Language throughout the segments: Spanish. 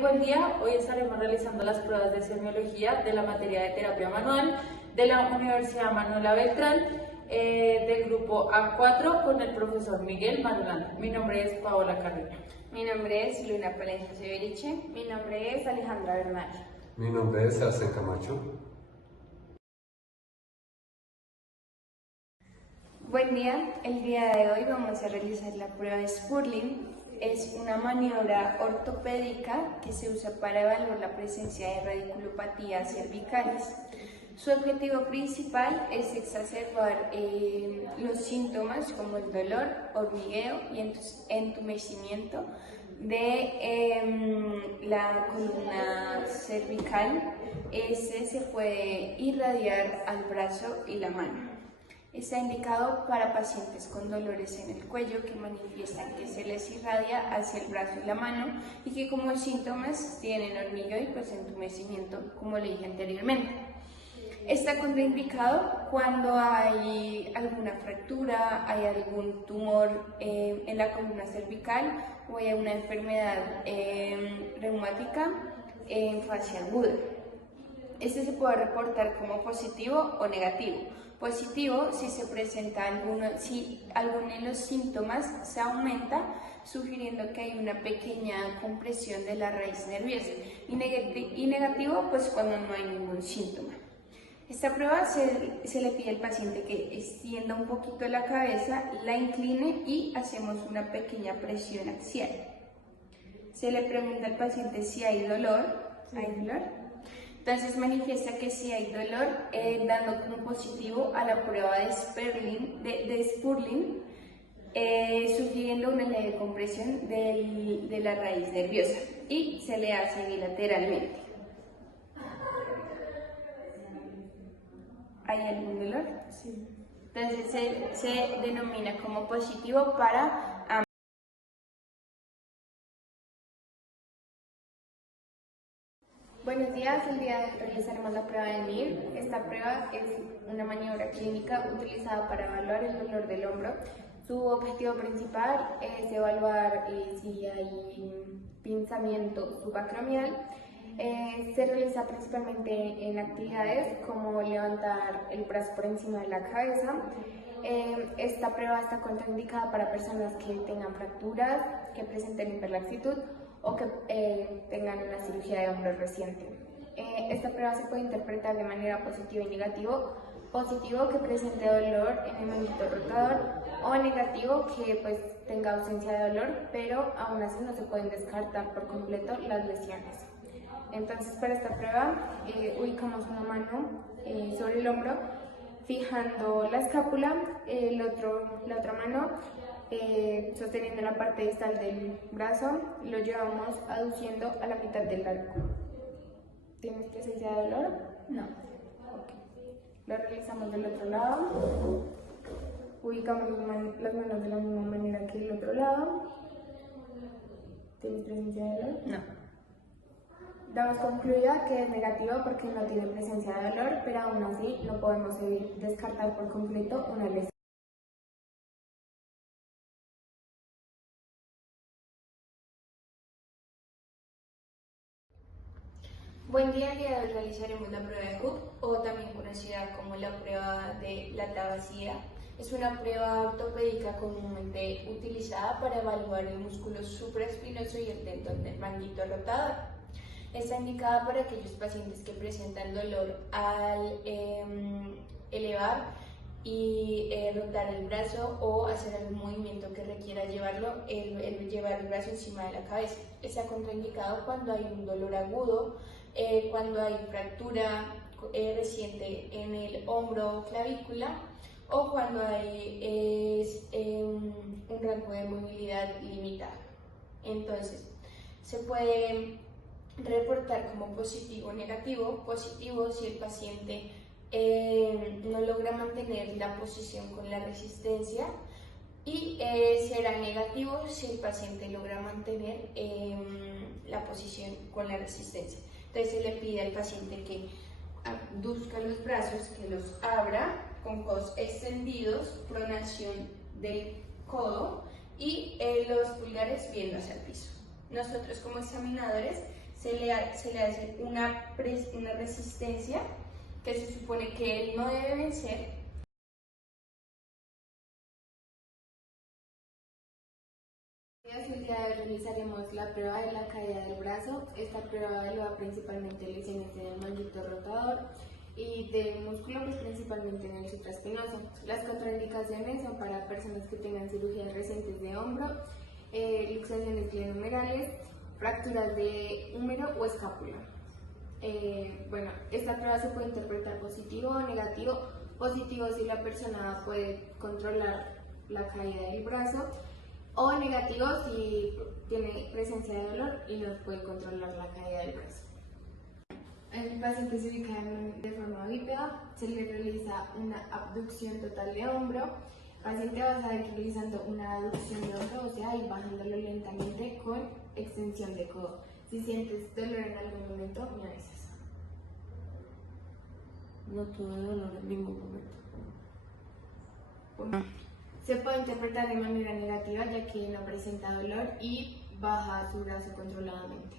Buen día, hoy estaremos realizando las pruebas de semiología de la materia de terapia manual de la Universidad Manuela Beltrán del grupo A4 con el profesor Miguel Maldonado. Mi nombre es Paola Carrera. Mi nombre es Luna Palencia Severiche. Mi nombre es Alejandra Bernal. Mi nombre es Arce Camacho. Buen día, el día de hoy vamos a realizar la prueba de Spurling. Es una maniobra ortopédica que se usa para evaluar la presencia de radiculopatías cervicales. Su objetivo principal es exacerbar los síntomas como el dolor, hormigueo y entumecimiento de la columna cervical. Este se puede irradiar al brazo y la mano. Está indicado para pacientes con dolores en el cuello que manifiestan que se les irradia hacia el brazo y la mano y que como síntomas tienen hormigueo y entumecimiento, como le dije anteriormente. Está contraindicado cuando hay alguna fractura, hay algún tumor en la columna cervical o hay una enfermedad reumática en fase aguda. Este se puede reportar como positivo o negativo. Positivo si se presenta si alguno de los síntomas se aumenta, sugiriendo que hay una pequeña compresión de la raíz nerviosa, y negativo pues cuando no hay ningún síntoma. Esta prueba se le pide al paciente que extienda un poquito la cabeza, la incline y hacemos una pequeña presión axial. Se le pregunta al paciente si hay dolor. ¿Hay dolor? Entonces manifiesta que sí hay dolor, dando como positivo a la prueba de Spurling, sugiriendo una leve compresión de la raíz nerviosa, y se le hace bilateralmente. ¿Hay algún dolor? Sí. Entonces se denomina como positivo para ambos. Buenos días, el día de hoy realizaremos la prueba de MIR. Esta prueba es una maniobra clínica utilizada para evaluar el dolor del hombro. Su objetivo principal es evaluar si hay pinzamiento subacromial. Se realiza principalmente en actividades como levantar el brazo por encima de la cabeza. Esta prueba está contraindicada para personas que tengan fracturas, que presenten hiperlaxitud o que tengan una cirugía de hombro reciente. Esta prueba se puede interpretar de manera positiva y negativo. Positivo, que presente dolor en el manguito rotador, o negativo, que pues tenga ausencia de dolor, pero aún así no se pueden descartar por completo las lesiones. Entonces, para esta prueba ubicamos una mano sobre el hombro, fijando la escápula, la otra mano sosteniendo la parte distal del brazo, lo llevamos aduciendo a la mitad del arco. ¿Tienes presencia de dolor? No. Okay. Lo realizamos del otro lado, ubicamos las manos de la misma manera que el otro lado. ¿Tienes presencia de dolor? No. Damos concluida que es negativo porque no tiene presencia de dolor, pero aún así no podemos descartar por completo una lesión. Buen día, el día de hoy realizaremos la prueba de Cook, o también conocida como la prueba de la tabacia. Es una prueba ortopédica comúnmente utilizada para evaluar el músculo supraespinoso y el tendón del manguito rotador. Está indicada para aquellos pacientes que presentan dolor al elevar y rotar el brazo o hacer algún movimiento que requiera llevar el brazo encima de la cabeza. Está contraindicado cuando hay un dolor agudo, cuando hay fractura reciente en el hombro o clavícula, o cuando hay un rango de movilidad limitado. Entonces, se puede reportar como positivo o negativo. Positivo si el paciente no logra mantener la posición con la resistencia, y será negativo si el paciente logra mantener la posición con la resistencia. Entonces se le pide al paciente que abduzca los brazos, que los abra con codos extendidos, pronación del codo y los pulgares viendo hacia el piso. nosotros como examinadores se le hace una resistencia que se supone que él no debe vencer. El día de hoy realizaremos la prueba de la caída del brazo. Esta prueba evalúa principalmente lesiones del manguito rotador y del músculo, pues principalmente en el supraespinoso. Las contraindicaciones son para personas que tengan cirugías recientes de hombro, luxaciones glenomerales, fracturas de húmero o escápula. Esta prueba se puede interpretar positivo o negativo. Positivo si la persona puede controlar la caída del brazo, o negativo si tiene presencia de dolor y no puede controlar la caída del brazo. El paciente se ubica de forma bípeda, se le realiza una abducción total de hombro. El paciente va a estar realizando una aducción de hombro, o sea, ir bajándolo lentamente con extensión de codo. Si sientes dolor en algún momento, me avisas. No tuve dolor en ningún momento. Se puede interpretar de manera negativa ya que no presenta dolor y baja su brazo controladamente.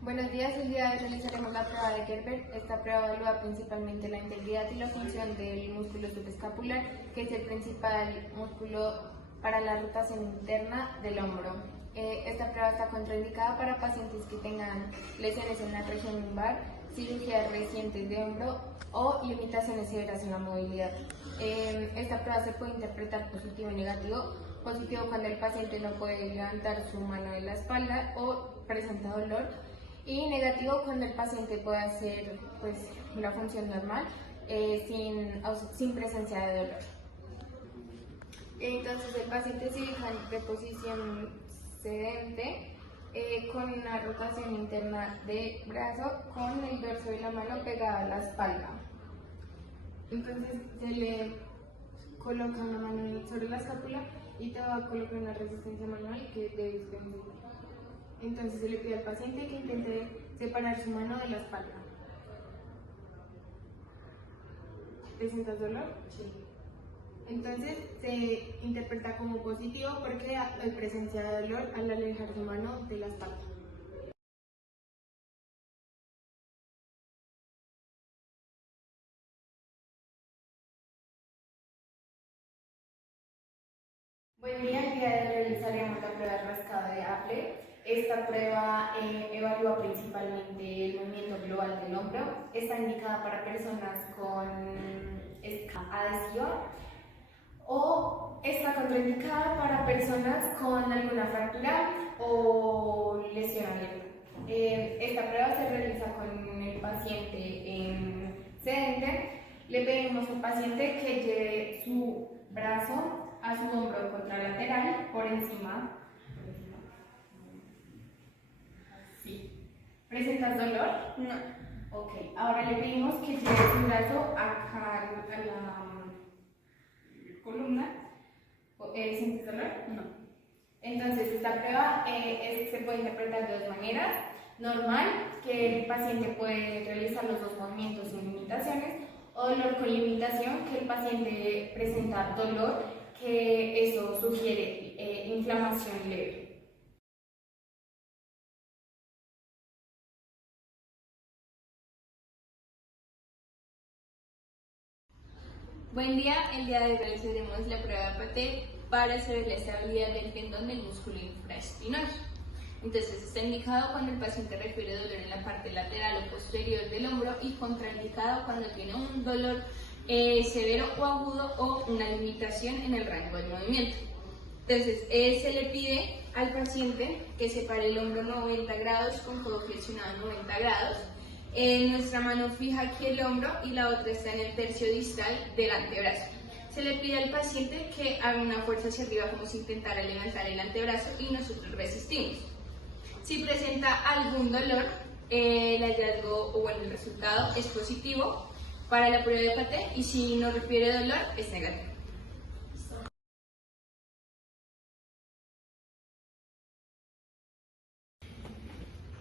Buenos días, el día de hoy realizaremos la prueba de Gerber. Esta prueba evalúa principalmente la integridad y la función del músculo subescapular, que es el principal músculo para la rotación interna del hombro. Esta prueba está contraindicada para pacientes que tengan lesiones en la región lumbar, cirugías recientes de hombro o limitaciones severas en la movilidad. Esta prueba se puede interpretar positivo y negativo. Positivo cuando el paciente no puede levantar su mano de la espalda o presenta dolor, y negativo cuando el paciente puede hacer la función normal sin presencia de dolor. Entonces el paciente se ubica de posición sedente, con una rotación interna de brazo, con el dorso de la mano pegada a la espalda. Entonces se le coloca una mano sobre la escápula y te va a colocar una resistencia manual que debes vencer. Entonces se le pide al paciente que intente separar su mano de la espalda. ¿Te sientas dolor? Sí. Entonces se interpreta como positivo porque hay presencia de dolor al alejar su mano de la espalda. Buen día, el día de hoy realizaremos la prueba de rascado de Apple. Esta prueba evalúa principalmente el movimiento global del hombro. Está indicada para personas con adhesión o está contraindicada para personas con alguna fractura o lesión abierta. Esta prueba se realiza con el paciente sedente. Le pedimos al paciente que lleve su brazo a su hombro contralateral por encima. Sí. ¿Presentas dolor? No. Ok. Ahora le pedimos que lleve su brazo acá a la columna. ¿Sientes dolor? No. Entonces, esta prueba se puede interpretar de dos maneras. Normal, que el paciente puede realizar los dos movimientos sin limitaciones, o dolor con limitación, que el paciente presenta dolor, que eso sugiere inflamación leve. Buen día, el día de hoy realizaremos la prueba de Paté para saber la estabilidad del tendón del músculo infraespinoso. Entonces está indicado cuando el paciente refiere dolor en la parte lateral o posterior del hombro y contraindicado cuando tiene un dolor severo o agudo o una limitación en el rango del movimiento. Entonces se le pide al paciente que separe el hombro 90 grados con codo flexionado 90 grados. Nuestra mano fija aquí el hombro y la otra está en el tercio distal del antebrazo. Se le pide al paciente que haga una fuerza hacia arriba como si intentara levantar el antebrazo y nosotros resistimos. Si presenta algún dolor, el hallazgo el resultado es positivo para la prueba de Paté, y si no refiere dolor es negativo.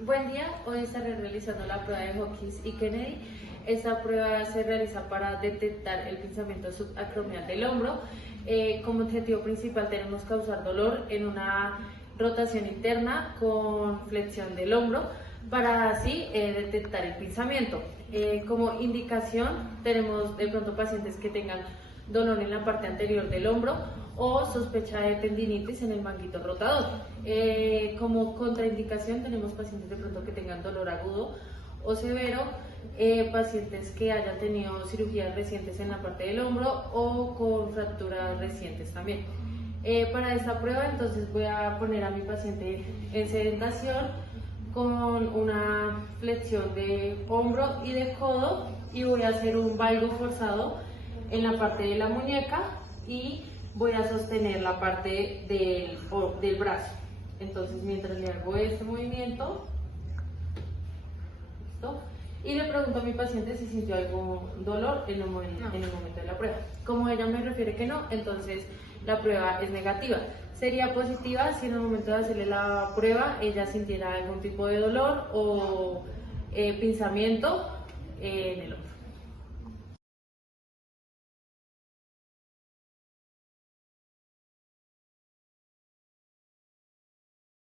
Buen día, hoy estaré realizando la prueba de Hawkins y Kennedy. Esta prueba se realiza para detectar el pinzamiento subacromial del hombro. Como objetivo principal tenemos causar dolor en una rotación interna con flexión del hombro para así detectar el pinzamiento. Como indicación tenemos de pronto pacientes que tengan dolor en la parte anterior del hombro o sospecha de tendinitis en el manguito rotador. Como contraindicación tenemos pacientes de pronto que tengan dolor agudo o severo, pacientes que hayan tenido cirugías recientes en la parte del hombro o con fracturas recientes también. Para esta prueba entonces voy a poner a mi paciente en sedentación con una flexión de hombro y de codo y voy a hacer un valgo forzado en la parte de la muñeca y voy a sostener la parte del brazo. Entonces mientras le hago este movimiento, ¿listo? Y le pregunto a mi paciente si sintió algún dolor en el momento de la prueba. Como ella me refiere que no, entonces la prueba es negativa. Sería positiva si en el momento de hacerle la prueba ella sintiera algún tipo de dolor o pinzamiento en el hombro.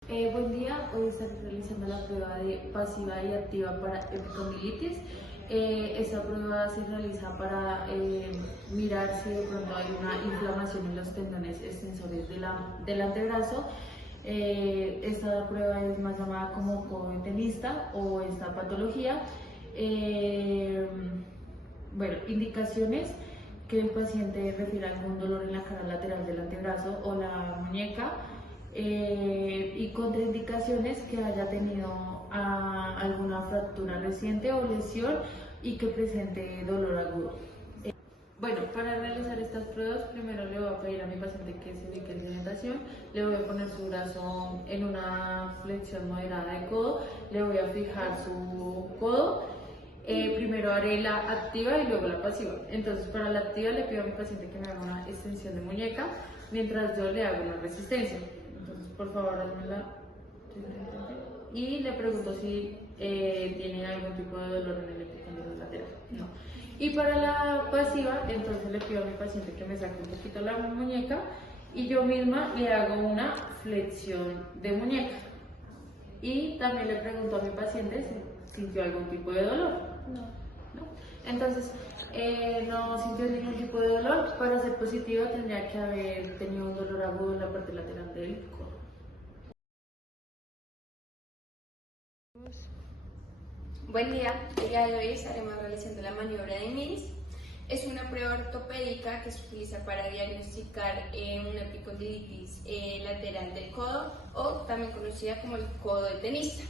Buen día, hoy estaré realizando la prueba de pasiva y activa para epicondilitis. Esta prueba se realiza para mirar si de pronto hay una inflamación en los tendones extensores del antebrazo. Esta prueba es más llamada como codo de tenista o esta patología. Bueno, indicaciones: que el paciente refiere algún dolor en la cara lateral del antebrazo o la muñeca. Y contraindicaciones: que haya tenido alguna fractura reciente o lesión y que presente dolor agudo. Bueno, para realizar estas pruebas primero le voy a pedir a mi paciente que se ubique en sedentación, le voy a poner su brazo en una flexión moderada de codo, le voy a fijar su codo. Primero haré la activa y luego la pasiva. Entonces para la activa le pido a mi paciente que me haga una extensión de muñeca mientras yo le hago una resistencia. Entonces, por favor, házmela. Y le pregunto si tiene algún tipo de dolor en el epicóndilo lateral. No. Y para la pasiva, entonces le pido a mi paciente que me saque un poquito la muñeca y yo misma le hago una flexión de muñeca. Y también le pregunto a mi paciente si sintió algún tipo de dolor. No. Entonces, no sintió ningún tipo de dolor. Para ser positiva tendría que haber tenido un dolor agudo en la parte lateral del codo. Buen día, el día de hoy estaremos realizando la maniobra de Mills. Es una prueba ortopédica que se utiliza para diagnosticar una epicondilitis lateral del codo o también conocida como el codo de tenista.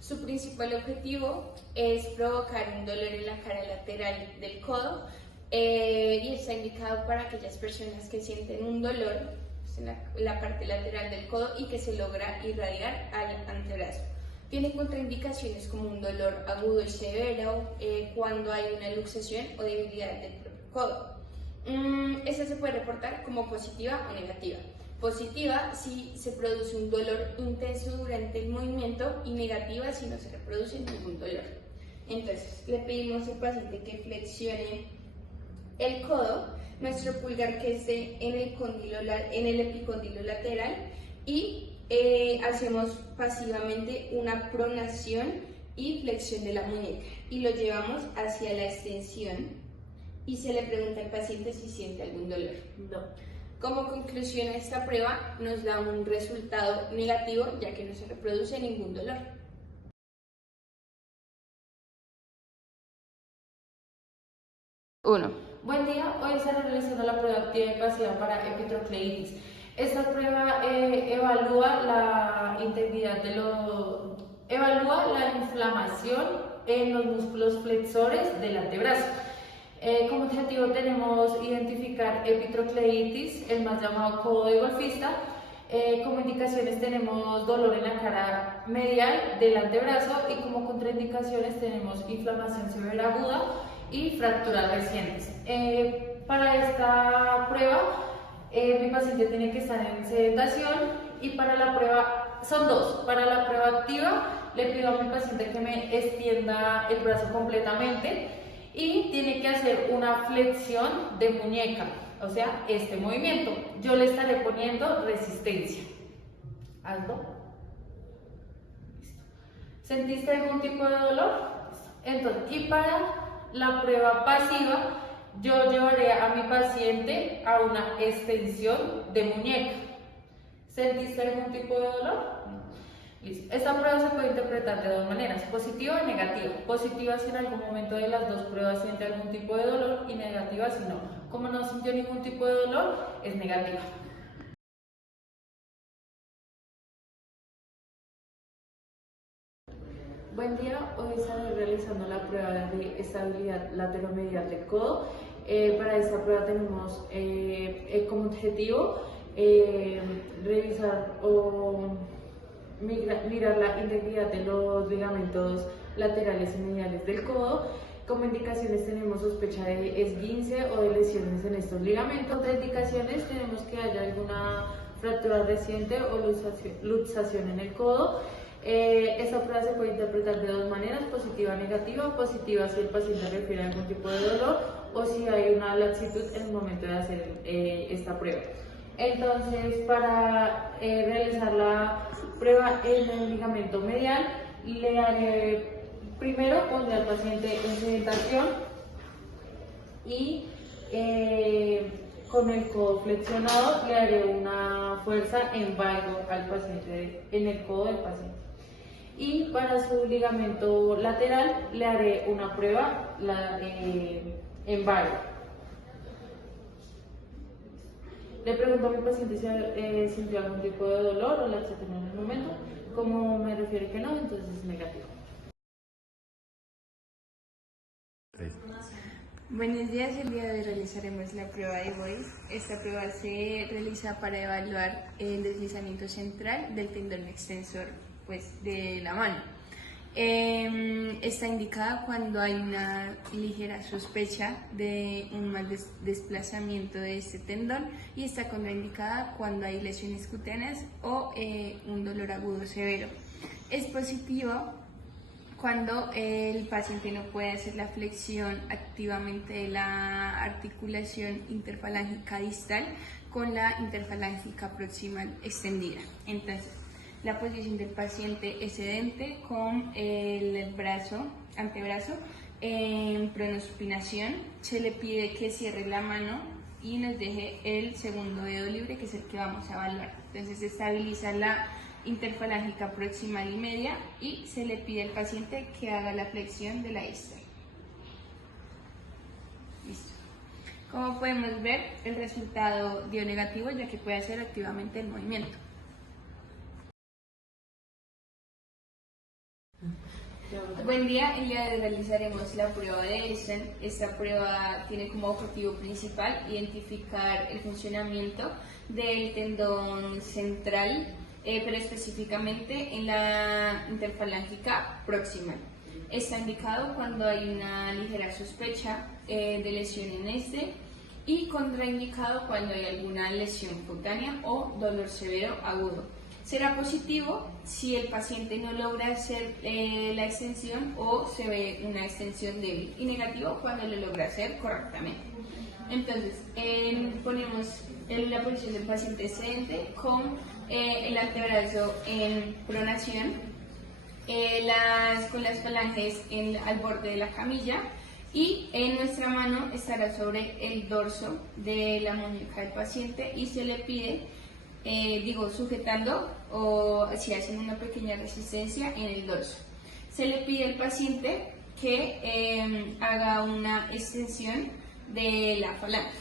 Su principal objetivo es provocar un dolor en la cara lateral del codo y está indicado para aquellas personas que sienten un dolor en la parte lateral del codo y que se logra irradiar al antebrazo. Tiene contraindicaciones como un dolor agudo y severo cuando hay una luxación o debilidad del propio codo. Esta se puede reportar como positiva o negativa. Positiva si se produce un dolor intenso durante el movimiento y negativa si no se reproduce ningún dolor. Entonces, le pedimos al paciente que flexione el codo, nuestro pulgar que esté en el epicóndilo lateral y hacemos pasivamente una pronación y flexión de la muñeca y lo llevamos hacia la extensión y se le pregunta al paciente si siente algún dolor. No. Como conclusión a esta prueba nos da un resultado negativo ya que no se reproduce ningún dolor. Buen día, hoy estaré realizando la prueba activa y pasiva para epitrocleitis. Esta prueba evalúa la integridad evalúa la inflamación en los músculos flexores del antebrazo. Como objetivo tenemos identificar epitrocleitis, el más llamado codo de golfista. Como indicaciones tenemos dolor en la cara medial del antebrazo y como contraindicaciones tenemos inflamación severa aguda y fracturas recientes. Para esta prueba mi paciente tiene que estar en sedentación y para la prueba, son dos, para la prueba activa le pido a mi paciente que me extienda el brazo completamente y tiene que hacer una flexión de muñeca, o sea, este movimiento. Yo le estaré poniendo resistencia. Hazlo. Listo. ¿Sentiste algún tipo de dolor? Entonces, y para la prueba pasiva, yo llevaré a mi paciente a una extensión de muñeca. ¿Sentiste algún tipo de dolor? Listo. Esta prueba se puede interpretar de dos maneras, positiva y negativa. Positiva si en algún momento de las dos pruebas siente algún tipo de dolor y negativa si no. Como no sintió ningún tipo de dolor, es negativa. Buen día, hoy estaré realizando la prueba de estabilidad lateromedial del codo. Para esta prueba tenemos como objetivo revisar o mirar la integridad de los ligamentos laterales y mediales del codo. Como indicaciones tenemos sospecha de esguince o de lesiones en estos ligamentos. Otras indicaciones tenemos que haya alguna fractura reciente o luxación en el codo. Esta prueba se puede interpretar de dos maneras, positiva o negativa. Positiva si el paciente refiere a algún tipo de dolor o si hay una laxitud en el momento de hacer esta prueba. Entonces, para realizar la prueba en el ligamento medial, le haré primero pondré al paciente en sedentación y con el codo flexionado le haré una fuerza en valgo al paciente, en el codo del paciente. Y para su ligamento lateral le haré una prueba en valgo. Le pregunto a mi paciente si sintió algún tipo de dolor o laxación en el momento. Como me refiere que no, entonces es negativo. Buenos días, el día de hoy realizaremos la prueba de Voice. Esta prueba se realiza para evaluar el deslizamiento central del tendón extensor de la mano. Está indicada cuando hay una ligera sospecha de un mal desplazamiento de este tendón y está contraindicada cuando hay lesiones cutáneas o un dolor agudo severo. Es positivo cuando el paciente no puede hacer la flexión activamente de la articulación interfalángica distal con la interfalángica proximal extendida. Entonces, la posición del paciente es sedente con el antebrazo en pronosupinación. Se le pide que cierre la mano y nos deje el segundo dedo libre, que es el que vamos a evaluar. Entonces se estabiliza la interfalángica proximal y media y se le pide al paciente que haga la flexión de la distal. Listo. Como podemos ver, el resultado dio negativo, ya que puede hacer activamente el movimiento. Buen día, el día de hoy realizaremos la prueba de Elsen. Esta prueba tiene como objetivo principal identificar el funcionamiento del tendón central, pero específicamente en la interfalángica proximal. Está indicado cuando hay una ligera sospecha de lesión en este y contraindicado cuando hay alguna lesión cutánea o dolor severo agudo. Será positivo si el paciente no logra hacer la extensión o se ve una extensión débil, y negativo cuando lo logra hacer correctamente. Entonces, ponemos la posición del paciente sedente con el antebrazo en pronación, con las falanges al borde de la camilla, y en nuestra mano estará sobre el dorso de la muñeca del paciente y se le pide, sujetando o si hacen una pequeña resistencia en el dorso. Se le pide al paciente que haga una extensión de la falange.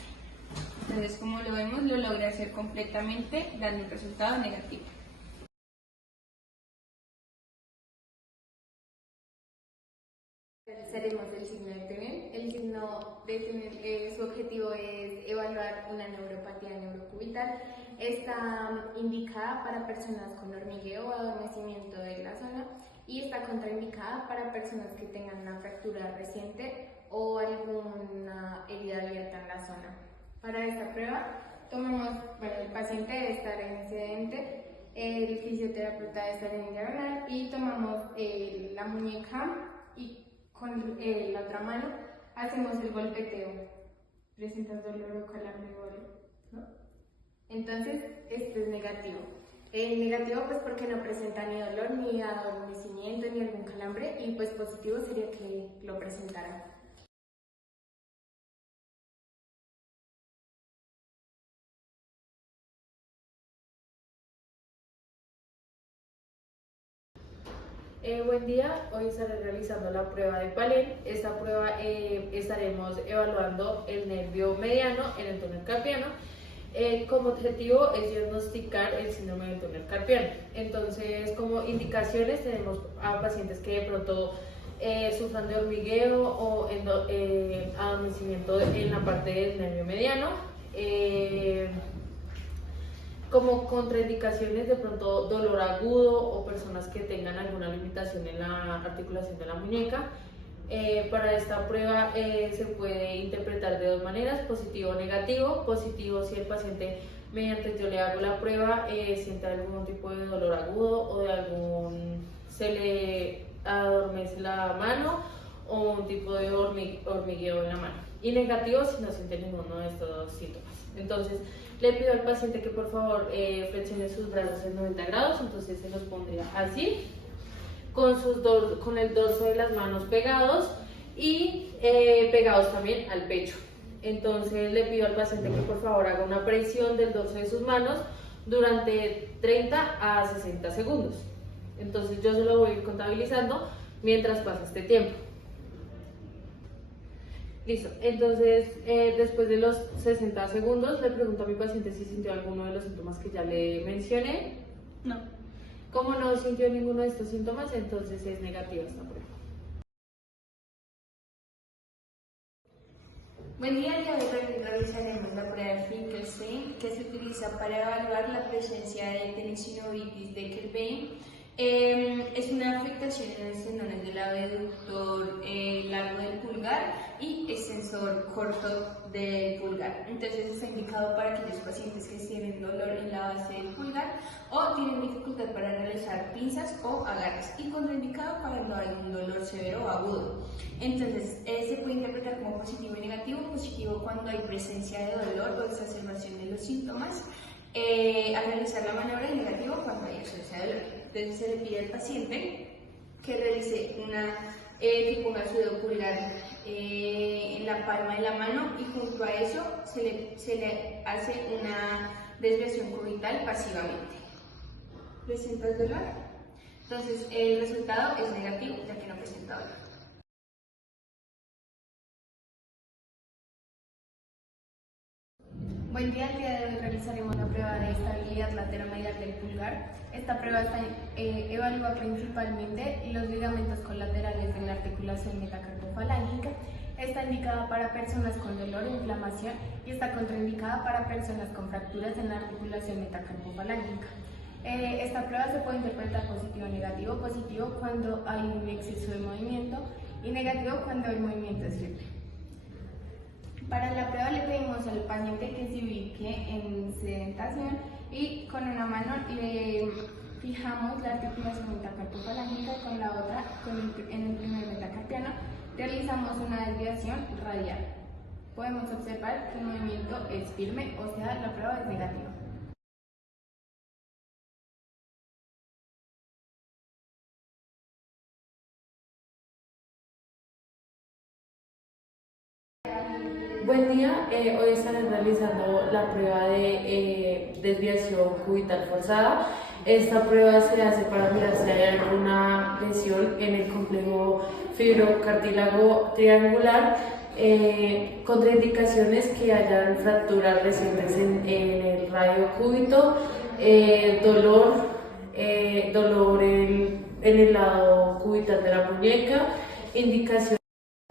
Entonces, como lo vemos, lo logra hacer completamente, dando un resultado negativo. Realizaremos el signo de Tenet. El signo de Tenet, su objetivo es evaluar una neuropatía neurocubital. Está indicada para personas con hormigueo o adormecimiento de la zona y está contraindicada para personas que tengan una fractura reciente o alguna herida abierta en la zona. Para esta prueba, el paciente debe estar en sedente el fisioterapeuta estará en diagonal y tomamos la muñeca y con la otra mano hacemos el golpeteo. ¿Presentas dolor o calambre o algo? ¿No? Entonces, esto es negativo. Negativo pues porque no presenta ni dolor, ni adormecimiento, ni algún calambre, y pues positivo sería que lo presentara. Buen día, hoy estaré realizando la prueba de Palen. Esta prueba estaremos evaluando el nervio mediano en el túnel carpiano. Como objetivo es diagnosticar el síndrome del túnel carpiano. Entonces, como indicaciones tenemos a pacientes que de pronto sufran de hormigueo o adormecimiento en la parte del nervio mediano. Como contraindicaciones, de pronto dolor agudo o personas que tengan alguna limitación en la articulación de la muñeca. Para esta prueba se puede interpretar de dos maneras, positivo o negativo. Positivo si el paciente, mediante yo le hago la prueba, siente algún tipo de dolor agudo o se le adormece la mano o un tipo de hormigueo en la mano. Y negativo si no siente ninguno de estos síntomas. Entonces, le pido al paciente que por favor flexione sus brazos en 90 grados, entonces se los pondría así, con el dorso de las manos pegados y pegados también al pecho. Entonces le pido al paciente que por favor haga una presión del dorso de sus manos durante 30 a 60 segundos. Entonces yo se lo voy a ir contabilizando mientras pasa este tiempo. Listo, entonces después de los 60 segundos le pregunto a mi paciente si sintió alguno de los síntomas que ya le mencioné. No. Como no sintió ninguno de estos síntomas, entonces es negativa esta prueba. Buen día, el día de hoy realizaremos la prueba de Finkelstein, que se utiliza para evaluar la presencia de tenesinovitis de Kerbein. Es una afectación en los tendones del abductor largo del pulgar y extensor corto del pulgar. Entonces está indicado para aquellos pacientes que tienen dolor en la base del pulgar o tienen dificultad para realizar pinzas o agarres, y contraindicado cuando hay un dolor severo o agudo. Entonces se puede interpretar como positivo y negativo. Positivo cuando hay presencia de dolor o exacerbación de los síntomas al realizar la maniobra, y negativo cuando hay ausencia de dolor. Entonces se le pide al paciente que realice que ponga su dedo pulgar en la palma de la mano, y junto a eso se le hace una desviación cubital pasivamente. ¿Presenta el dolor? Entonces el resultado es negativo, ya que no presenta dolor. Buen día, el día de hoy realizaremos la prueba de estabilidad lateromedial del pulgar. Esta prueba evalúa principalmente los ligamentos colaterales de la articulación metacarpofalángica. Está indicada para personas con dolor e inflamación y está contraindicada para personas con fracturas en la articulación metacarpofalángica. Esta prueba se puede interpretar positivo o negativo. Positivo cuando hay un exceso de movimiento y negativo cuando el movimiento es libre. Para la prueba le pedimos al paciente que se ubique en sedentación y con una mano le fijamos la articulación metacarpofalángica, con la otra en el primer metacarpiano realizamos una desviación radial. Podemos observar que el movimiento es firme, o sea, la prueba es negativa. Buen día, hoy estaré realizando la prueba de desviación cubital forzada. Esta prueba se hace para mirar si hay alguna lesión en el complejo fibrocartílago triangular, contraindicaciones que hayan fracturas recientes en el radio cúbito, dolor en el lado cubital de la muñeca, indicaciones.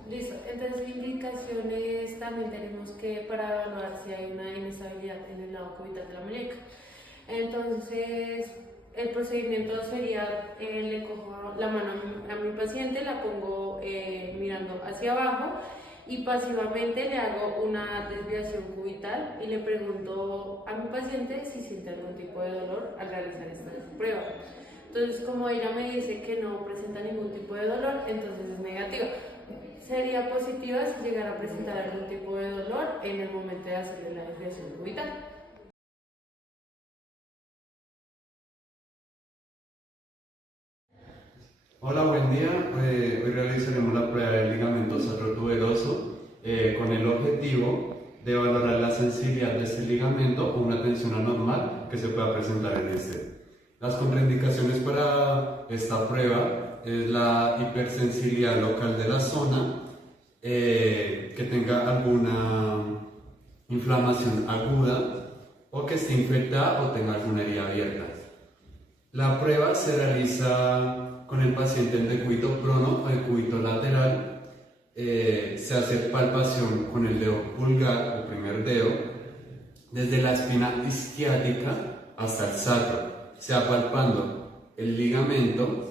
Listo, entonces indicaciones también tenemos que para evaluar si hay una inestabilidad en el lado cubital de la muñeca. Entonces el procedimiento sería, le cojo la mano a mi paciente, la pongo mirando hacia abajo y pasivamente le hago una desviación cubital y le pregunto a mi paciente si siente algún tipo de dolor al realizar esta prueba. Entonces, como ella me dice que no presenta ningún tipo de dolor, entonces es negativa. Sería positiva si llegara a presentar algún tipo de dolor en el momento de hacerle la desviación cubital. Hola, buen día. Hoy realizaremos la prueba del ligamento sacrotuberoso con el objetivo de valorar la sensibilidad de este ligamento o una tensión anormal que se pueda presentar en este. Las contraindicaciones para esta prueba es la hipersensibilidad local de la zona, que tenga alguna inflamación aguda o que esté infectada o tenga alguna herida abierta. La prueba se realiza con el paciente en decúbito prono o decúbito lateral. Se hace palpación con el dedo pulgar o primer dedo desde la espina isquiática hasta el sacro. Se va palpando el ligamento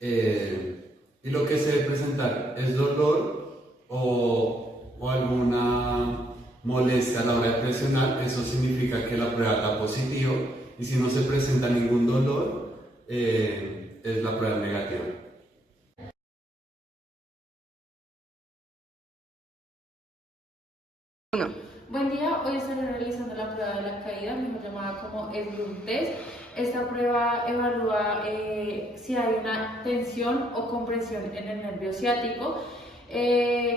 y lo que se debe presentar es dolor o alguna molestia a la hora de presionar. Eso significa que la prueba da positivo, y si no se presenta ningún dolor, es la prueba negativa. Buen día, hoy estaré realizando la prueba de la caída, mejor llamada como Edlund Test. Esta prueba evalúa si hay una tensión o compresión en el nervio ciático.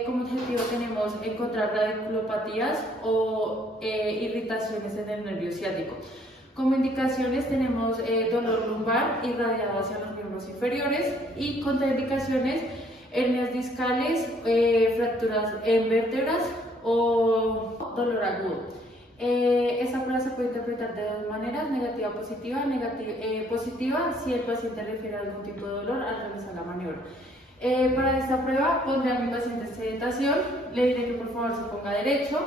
Como objetivo tenemos encontrar radiculopatías o irritaciones en el nervio ciático. Como indicaciones tenemos dolor lumbar irradiado hacia los miembros inferiores, y contraindicaciones hernias discales, fracturas en vértebras o dolor agudo. Esta prueba se puede interpretar de dos maneras: negativa, positiva. Positiva si el paciente refiere a algún tipo de dolor al realizar la maniobra. Para esta prueba pondré a mi paciente en sedentación, le diré que por favor se ponga derecho,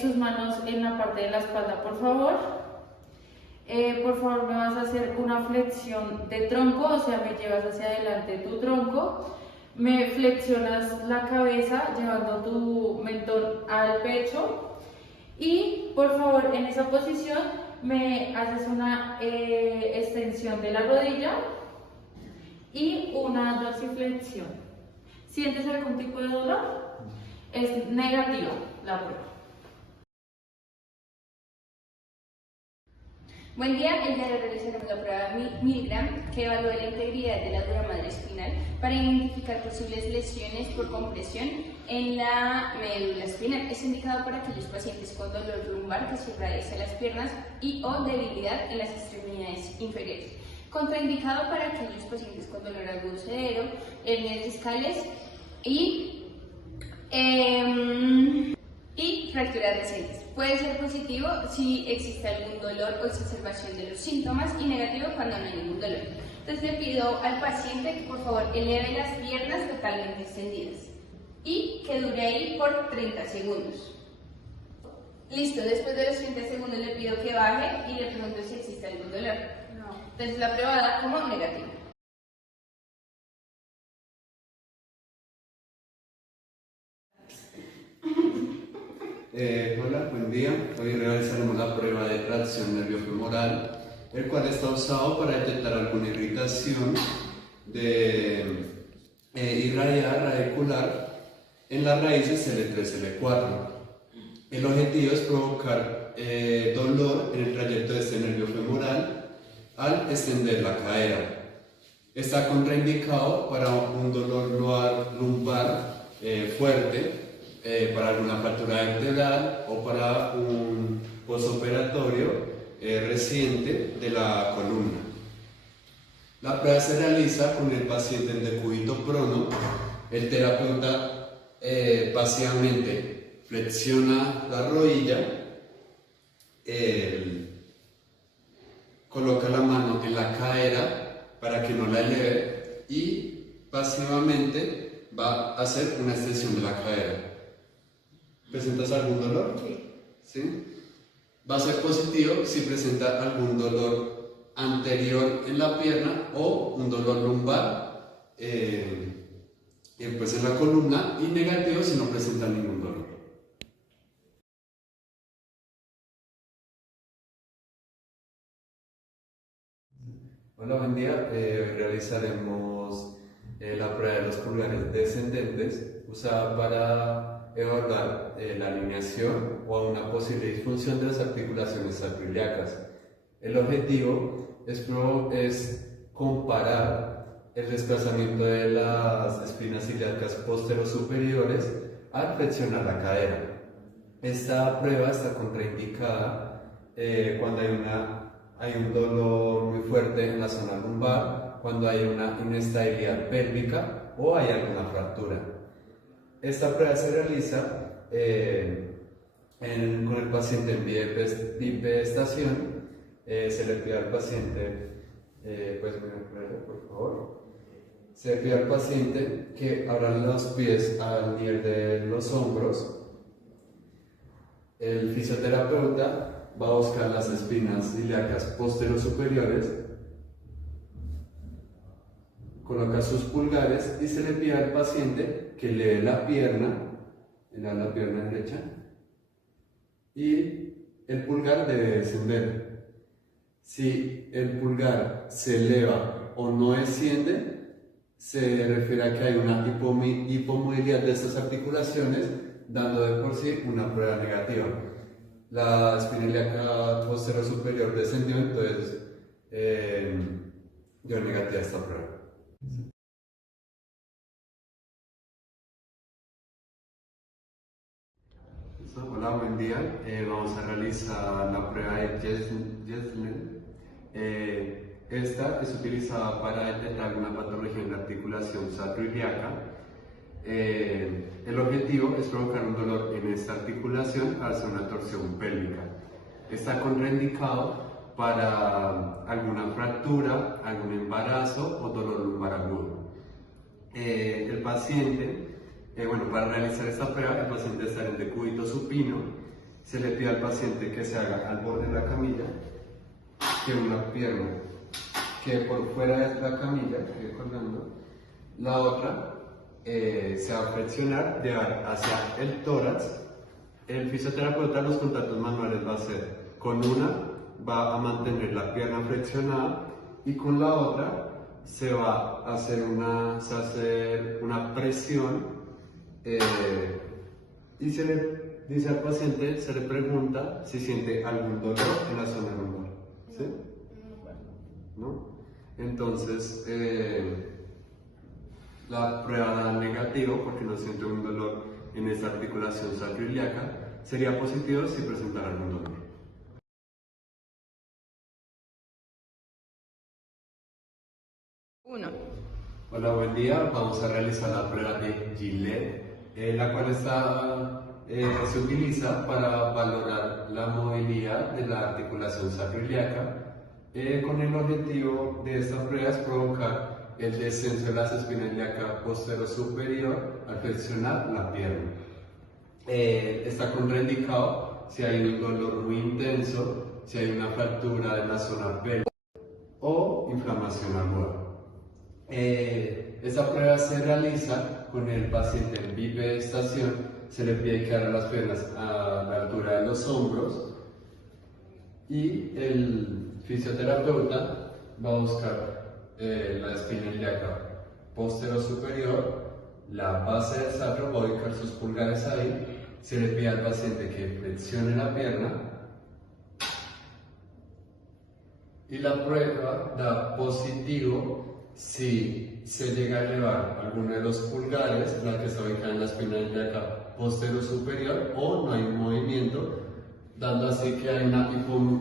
sus manos en la parte de la espalda, por favor. Por favor, me vas a hacer una flexión de tronco, o sea, me llevas hacia adelante tu tronco. Me flexionas la cabeza llevando tu mentón al pecho, y por favor en esa posición me haces una extensión de la rodilla y una dorsiflexión. ¿Sientes algún tipo de dolor? Es negativa la prueba. Buen día, el día de hoy realizaremos la prueba Milgram, que evalúa la integridad de la dura madre espinal para identificar posibles lesiones por compresión en la médula espinal. Es indicado para aquellos pacientes con dolor lumbar que se irradia hacia las piernas y o debilidad en las extremidades inferiores. Contraindicado para aquellos pacientes con dolor agudo severo, hernias discales y fracturas recientes. Puede ser positivo si existe algún dolor o exacerbación de los síntomas, y negativo cuando no hay ningún dolor. Entonces le pido al paciente que por favor eleve las piernas totalmente extendidas y que dure ahí por 30 segundos. Listo, después de los 30 segundos le pido que baje y le pregunto si existe algún dolor. No. Entonces la prueba da como negativa. Hola, buen día. Hoy realizaremos la prueba de tracción nerviofemoral, el cual está usado para detectar alguna irritación irradiada radicular en las raíces L3, L4. El objetivo es provocar dolor en el trayecto de este nervio femoral al extender la cadera. Está contraindicado para un dolor lumbar fuerte, para alguna fractura vertebral o para un postoperatorio reciente de la columna. La prueba se realiza con el paciente en decúbito prono. El terapeuta pasivamente flexiona la rodilla, coloca la mano en la cadera para que no la eleve y pasivamente va a hacer una extensión de la cadera. ¿Presentas algún dolor? ¿Sí? Va a ser positivo si presenta algún dolor anterior en la pierna o un dolor lumbar pues en la columna, y negativo si no presenta ningún dolor. Hola, buen día. Realizaremos la prueba de los pulgares descendentes usada para evaluar la alineación o una posible disfunción de las articulaciones sacroiliacas. El objetivo es comparar el desplazamiento de las espinas ilíacas posterosuperiores al flexionar la cadera. Esta prueba está contraindicada cuando hay un dolor muy fuerte en la zona lumbar, cuando hay una inestabilidad pélvica o hay alguna fractura. Esta prueba se realiza con el paciente en bipedestación. Se le pide al paciente, por favor, se le pide al paciente que abra los pies al nivel de los hombros. El fisioterapeuta va a buscar las espinas ilíacas posterosuperiores, coloca sus pulgares y se le pide al paciente que eleve la pierna derecha, y el pulgar debe descender. Si el pulgar se eleva o no desciende, se refiere a que hay una hipomovilidad de estas articulaciones, dando de por sí una prueba negativa. La espina ilíaca posterosuperior descendió, entonces dio negativa esta prueba. Hola, buen día. Vamos a realizar la prueba de Jeslen. Esta es utilizada para detectar alguna patología en la articulación sacroiliaca. El objetivo es provocar un dolor en esta articulación al hacer una torsión pélvica. Está contraindicado para alguna fractura, algún embarazo o dolor lumbar agudo. El paciente, para realizar esta prueba, el paciente está en decúbito supino. Se le pide al paciente que se haga al borde de la camilla, que una pierna que por fuera de la camilla quede colgando, la otra se va a flexionar, llevar hacia el tórax. El fisioterapeuta los contactos manuales va a hacer con una, va a mantener la pierna flexionada, y con la otra se va a hacer una presión, y se le dice al paciente, se le pregunta si siente algún dolor en la zona lumbar. ¿Sí? ¿No? Entonces, la prueba da negativo porque no siente un dolor en esta articulación sacroiliaca. Sería positivo si presentara algún dolor. Hola, buen día. Vamos a realizar la prueba de Gillette, la cual se utiliza para valorar la movilidad de la articulación sacroiliaca. Con el objetivo de esta prueba es provocar el descenso de las espinas ilíacas posterosuperior al flexionar la pierna. Está contraindicado si hay un dolor muy intenso, si hay una fractura de la zona pélvica o inflamación aguda. Esta prueba se realiza con el paciente en bipedestación. Se le pide que abra las piernas a la altura de los hombros, y el fisioterapeuta va a buscar la espina ilíaca posterosuperior, la base del sacro, va a ubicar sus pulgares ahí. Se le pide al paciente que flexione la pierna, y la prueba da positivo si se llega a elevar alguno de los pulgares, la que está ubicada en la espina ilíaca posterosuperior, o no hay un movimiento, dando así que hay una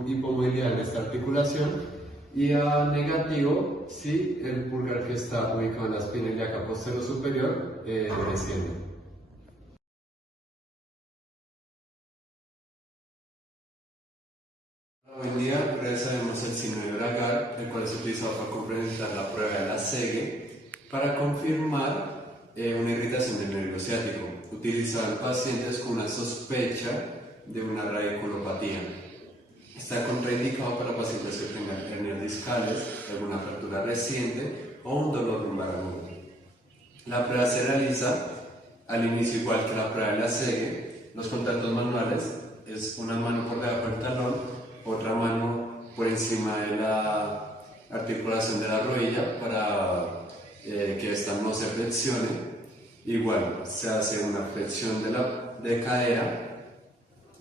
hipomovilidad en esta articulación, y a negativo si el pulgar que está ubicado en la espina ilíaca posterosuperior desciende. Buen día, realizaremos el signo de Bragar, el cual es utilizado para complementar la prueba de la SEGE para confirmar una irritación del nervio ciático, utilizado en pacientes con una sospecha de una radiculopatía. Está contraindicado para pacientes que tengan hernias discales, alguna fractura reciente o un dolor lumbar agudo. La prueba se realiza al inicio igual que la prueba de la segue. Los contactos manuales es una mano por debajo del talón, otra mano por encima de la articulación de la rodilla para que ésta no se flexione. Igual se hace una flexión de cadera.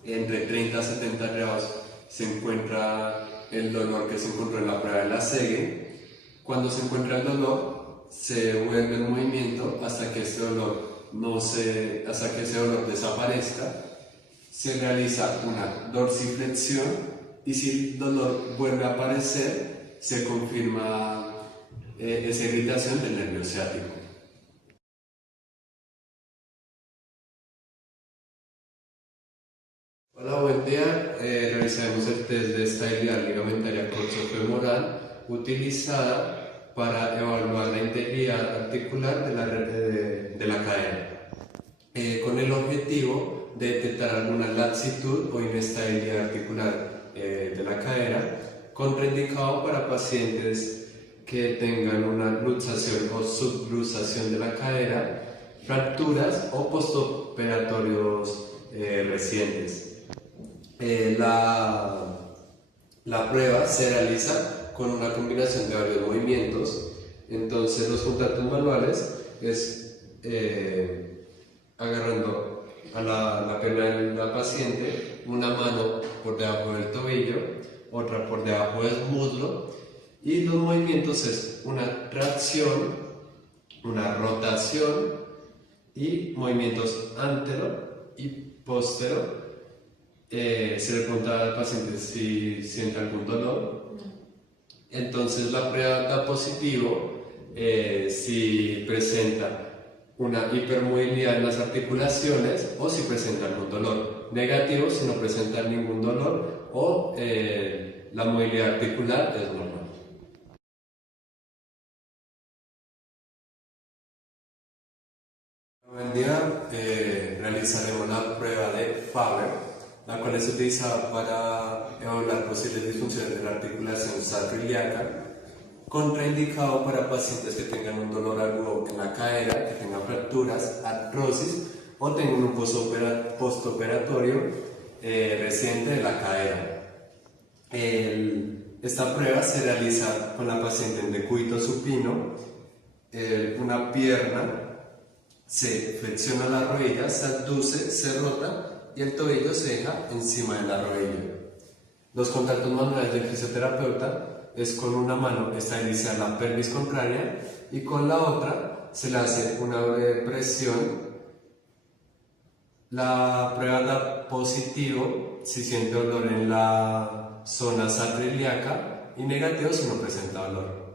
Entre 30 a 70 grados se encuentra el dolor que se encontró en la prueba de la segue. Cuando se encuentra el dolor, se vuelve en movimiento hasta que ese dolor desaparezca. Se realiza una dorsiflexión y si el dolor vuelve a aparecer, se confirma esa irritación del nervio ciático. Hola, buen día. Realizaremos el test de estabilidad ligamentaria coxofemoral utilizada para evaluar la integridad articular de la cadera, con el objetivo de detectar alguna laxitud o inestabilidad articular de la cadera, contraindicado para pacientes que tengan una luxación o subluxación de la cadera, fracturas o postoperatorios recientes. La prueba se realiza con una combinación de varios movimientos. Entonces los contactos manuales es agarrando a la pierna de la paciente, una mano por debajo del tobillo, otra por debajo del muslo, y los movimientos es una tracción, una rotación y movimientos antero y postero. Se le pregunta al paciente si siente algún dolor. Entonces la prueba da positivo si presenta una hipermovilidad en las articulaciones o si presenta algún dolor. Negativo si no presenta ningún dolor o la movilidad articular es normal. Buen día, realizaremos la prueba de Faber, la cual es utilizada para evaluar posibles disfunciones de la articulación sacroiliaca, contraindicado para pacientes que tengan un dolor agudo en la cadera, que tengan fracturas, artrosis o tengan un postoperatorio reciente de la cadera. Esta prueba se realiza con la paciente en decúbito supino. Una pierna se flexiona la rodilla, se abduce, se rota y el tobillo se deja encima de la rodilla. Los contactos manuales del fisioterapeuta es con una mano estabilizar la pelvis contraria y con la otra se le hace una breve presión. La prueba da positivo si siente dolor en la zona sacroiliaca y negativo si no presenta dolor.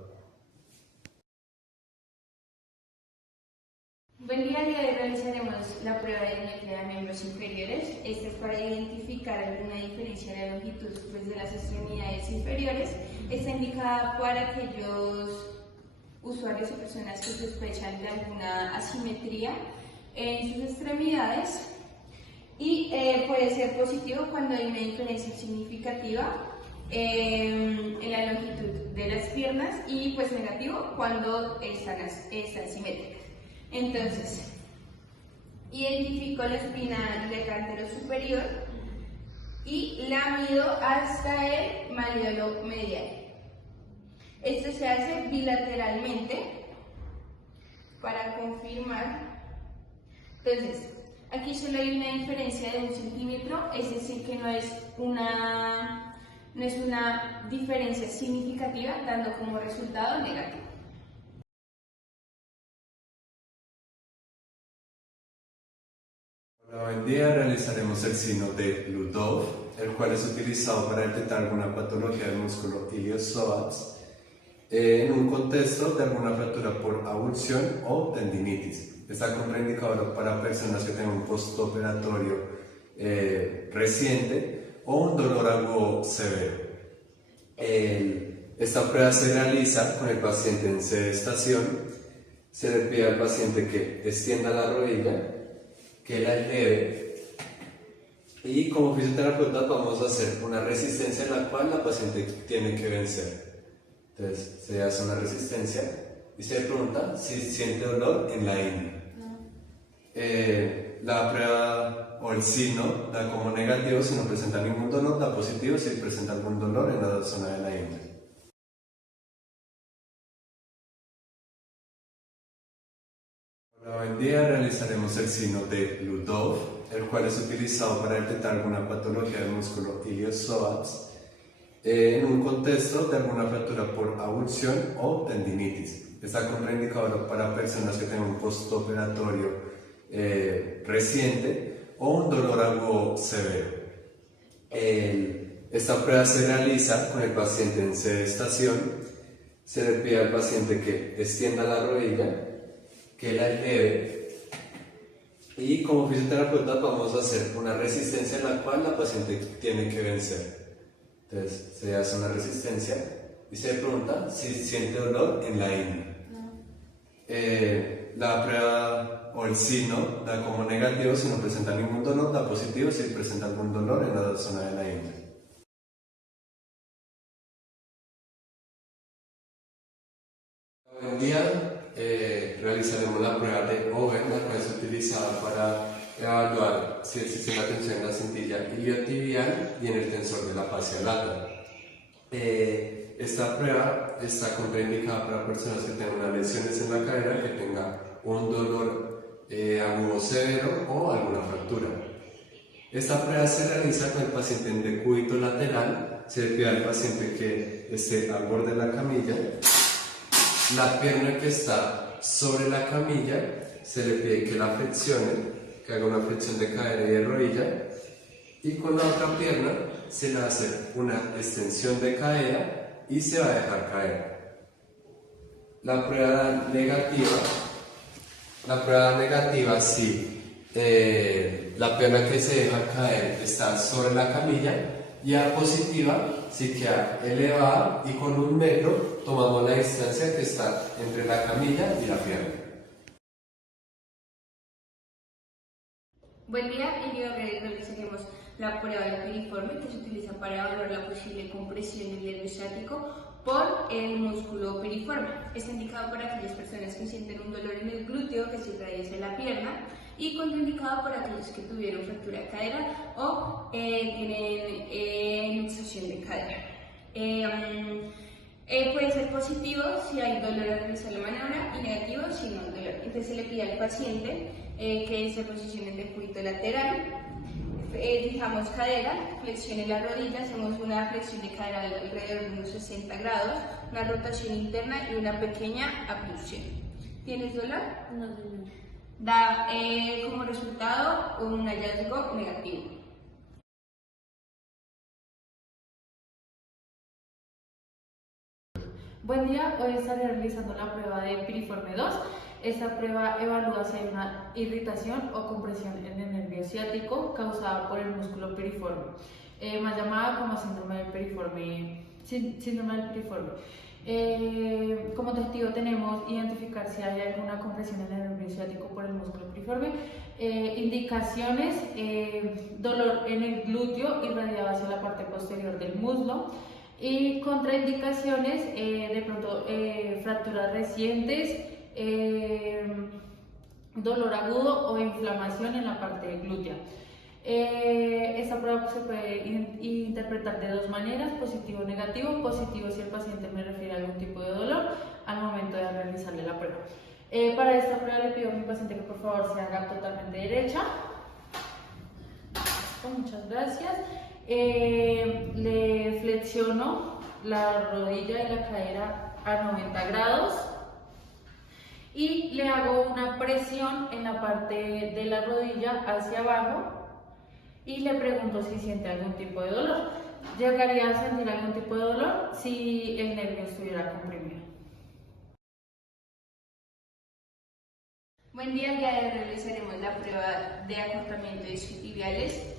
Buen día, el día de hoy realizaremos la prueba de dimetría de miembros inferiores. Esta es para identificar alguna diferencia de longitud de las extremidades inferiores. Está indicada para aquellos usuarios o personas que sospechan de alguna asimetría en sus extremidades y puede ser positivo cuando hay una diferencia significativa en la longitud de las piernas y pues negativo cuando están simétricas. Entonces, identifico la espina ilíaca antero superior y la mido hasta el malleolo medial. Esto se hace bilateralmente para confirmar. Entonces, aquí solo hay una diferencia de 1 centímetro, es decir que no es una diferencia significativa, dando como resultado negativo. Hola, buen día. Realizaremos el signo de Ludov, el cual es utilizado para detectar alguna patología del músculo iliopsoas en un contexto de alguna fractura por avulsión o tendinitis. Está contraindicado para personas que tengan un postoperatorio reciente o un dolor agudo severo. Esta prueba se realiza con el paciente en sedestación. Se le pide al paciente que extienda la rodilla, que la eleve, y como fisioterapeutas vamos a hacer una resistencia en la cual la paciente tiene que vencer. Entonces se hace una resistencia y se le pregunta si siente dolor en la ingle. La prueba o el signo da como negativo si no presenta ningún dolor, da positivo si presenta algún dolor en la zona de la ingle. Hoy en día realizaremos el signo de Ludov, el cual es utilizado para detectar alguna patología del músculo iliopsoas en un contexto de alguna fractura por avulsión o tendinitis. Está contraindicado para personas que tengan un postoperatorio reciente o un dolor agudo severo. Esta prueba se realiza con el paciente en sedestación. Se le pide al paciente que extienda la rodilla, que la eleve, y como fisioterapeutas vamos a hacer una resistencia en la cual la paciente tiene que vencer. Entonces se hace una resistencia y se le pregunta si siente dolor en la ingle. La prueba o el signo da como negativo si no presenta ningún dolor, da positivo si presenta algún dolor en la zona de la ingle. Hoy en día realizaremos la prueba de Owen, la cual es utilizada para evaluar si existe una tensión en la cintilla iliotibial y en el tensor de la fascia lata. Esta prueba está contraindicada para personas que tengan unas lesiones en la cadera, que tengan un dolor agudo severo o alguna fractura. Esta prueba se realiza con el paciente en decúbito lateral. Se le pide al paciente que esté al borde de la camilla. La pierna que está sobre la camilla se le pide que la flexione, que haga una flexión de cadera y de rodilla, y con la otra pierna se le hace una extensión de cadera y se va a dejar caer. La prueba negativa si la pierna que se deja caer está sobre la camilla, y la positiva si queda elevada y con 1 metro tomamos la distancia que está entre la camilla y la pierna. Buen día, el día de hoy realizaremos la prueba del piriforme, que se utiliza para evaluar la posible compresión del nervio ciático por el músculo piriforme. Está indicado para aquellas personas que sienten un dolor en el glúteo que se atraviesa la pierna, y contraindicado para aquellos que tuvieron fractura de cadera o tienen luxación de cadera. Puede ser positivo si hay dolor al realizar la maniobra y negativo si no hay dolor. Entonces se le pide al paciente que se posicione en decúbito lateral, fijamos cadera, flexione la rodilla, hacemos una flexión de cadera alrededor de unos 60 grados, una rotación interna y una pequeña abducción. ¿Tienes dolor? No, señor. Da como resultado un hallazgo negativo. Buen día, hoy estaré realizando la prueba de piriforme 2. Esta prueba evalúa si hay una irritación o compresión en el nervio ciático causada por el músculo piriforme, más llamada como síndrome del piriforme. Como objetivo tenemos identificar si hay alguna compresión en el nervio ciático por el músculo piriforme, indicaciones, dolor en el glúteo irradiado hacia la parte posterior del muslo, y contraindicaciones, de pronto fracturas recientes, dolor agudo o inflamación en la parte glútea. Esta prueba se puede interpretar de 2 maneras: positivo o negativo. Positivo si el paciente me refiere a algún tipo de dolor al momento de realizarle la prueba. Para esta prueba le pido a mi paciente que por favor se haga totalmente derecha. Muchas gracias. Le flexiono la rodilla y la cadera a 90 grados y le hago una presión en la parte de la rodilla hacia abajo y le pregunto si siente algún tipo de dolor. ¿Llegaría a sentir algún tipo de dolor si el nervio estuviera comprimido? Buen día, el día de hoy realizaremos la prueba de acortamiento de isquiotibiales.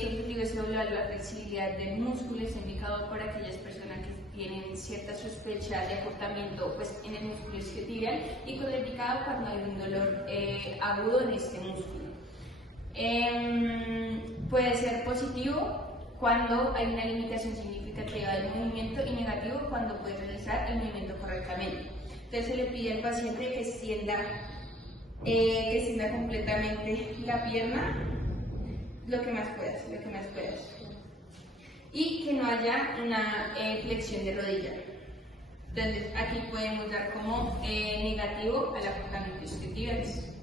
Su objetivo es evaluar la flexibilidad del músculo. Está indicado por aquellas personas que tienen cierta sospecha de acortamiento en el músculo isquiotibial, y contraindicado cuando hay un dolor agudo en este músculo. Puede ser positivo cuando hay una limitación significativa del movimiento, y negativo cuando puede realizar el movimiento correctamente. Entonces se le pide al paciente que extienda completamente la pierna lo que más puedas. Y que no haya una flexión de rodilla. Entonces aquí podemos dar como negativo al acortamiento isquiotibiales.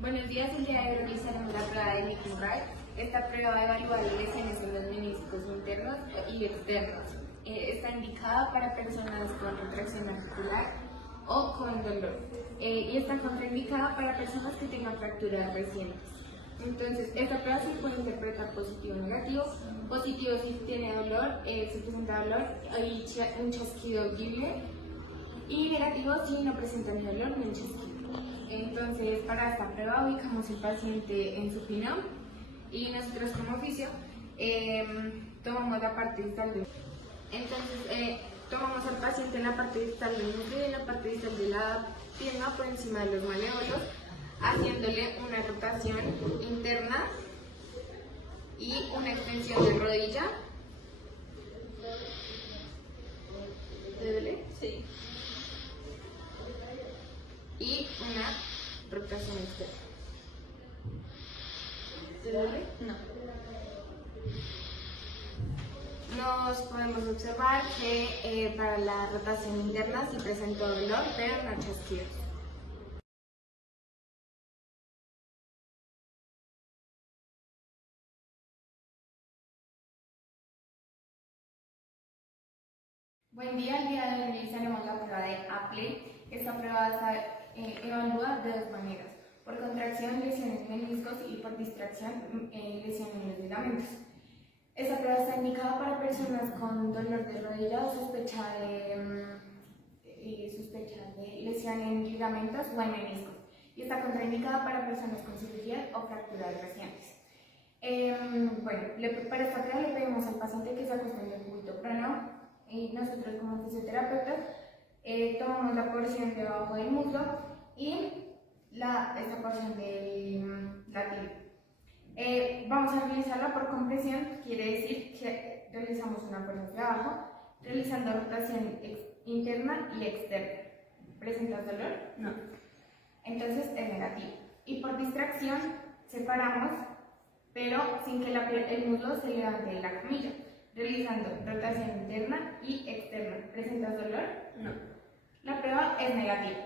Buenos días, el día de hoy realizaremos la prueba de Nick-Wright. Esta prueba va a evaluar lesiones en los meniscos internos y externos. Está indicada para personas con retracción articular o con dolor. Y está contraindicada para personas que tengan fracturas recientes. Entonces, esta prueba se puede interpretar positivo o negativo. Positivo si tiene dolor, si presenta dolor, hay un chasquido audible. Y negativo si no presenta ni dolor ni chasquido. Entonces, para esta prueba ubicamos el paciente en supino y nosotros como oficio tomamos la parte distal del. Entonces, tomamos al paciente en la parte distal del muslo y en la parte distal de la pierna por encima de los malévolos, haciéndole una rotación interna y una extensión de rodilla. ¿Te duele? Sí. Y una rotación externa. ¿Te duele? No. Nos podemos observar que para la rotación interna sí presentó dolor, pero no chasquidos. Buen día, el día de hoy realizaremos la prueba de Apley. Esta prueba se evalúa de dos maneras: por contracción, lesiones en meniscos, y por distracción, lesiones en los ligamentos. Esta prueba está indicada para personas con dolor de rodilla o sospecha de lesión en ligamentos o en meniscos, y está contraindicada para personas con cirugía o fracturas recientes. Para esta prueba le pedimos al paciente que se acueste en el cúbito prono, y nosotros como fisioterapeutas tomamos la porción debajo del muslo y esta porción del látigo. Vamos a realizarla por compresión, quiere decir que realizamos una fuerza hacia abajo, realizando rotación interna y externa. ¿Presentas dolor? No. Entonces es negativo. Y por distracción separamos, pero sin que el muslo se levante de la camilla, realizando rotación interna y externa. ¿Presentas dolor? No. La prueba es negativa.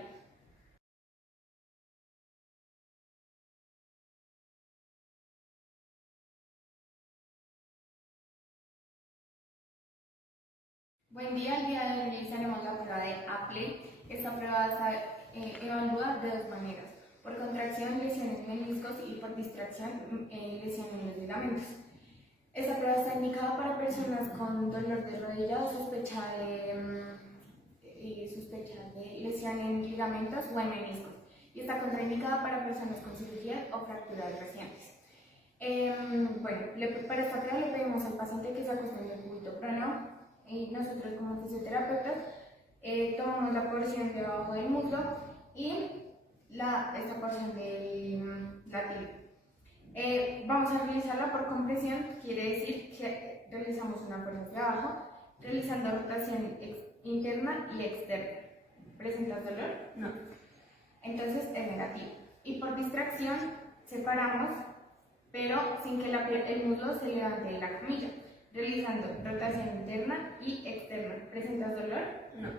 Buen día, el día de hoy realizaremos la prueba de Apley. Esta prueba se evalúa de dos maneras: por contracción, lesiones en meniscos, y por distracción, lesiones en los ligamentos. Esta prueba está indicada para personas con dolor de rodilla o sospecha de lesión en ligamentos o en meniscos, y está contraindicada para personas con cirugía o fracturas recientes. Para esta prueba le pedimos al paciente que se acueste en el cúbito prono, y nosotros como fisioterapeutas tomamos la porción debajo del muslo y esta porción del látigo. Vamos a realizarla por compresión, quiere decir que realizamos una fuerza hacia abajo, realizando rotación interna y externa. ¿Presentas dolor? No. Entonces es negativo. Y por distracción separamos, pero sin que el muslo se levante de la camilla, realizando rotación interna y externa. ¿Presentas dolor? No.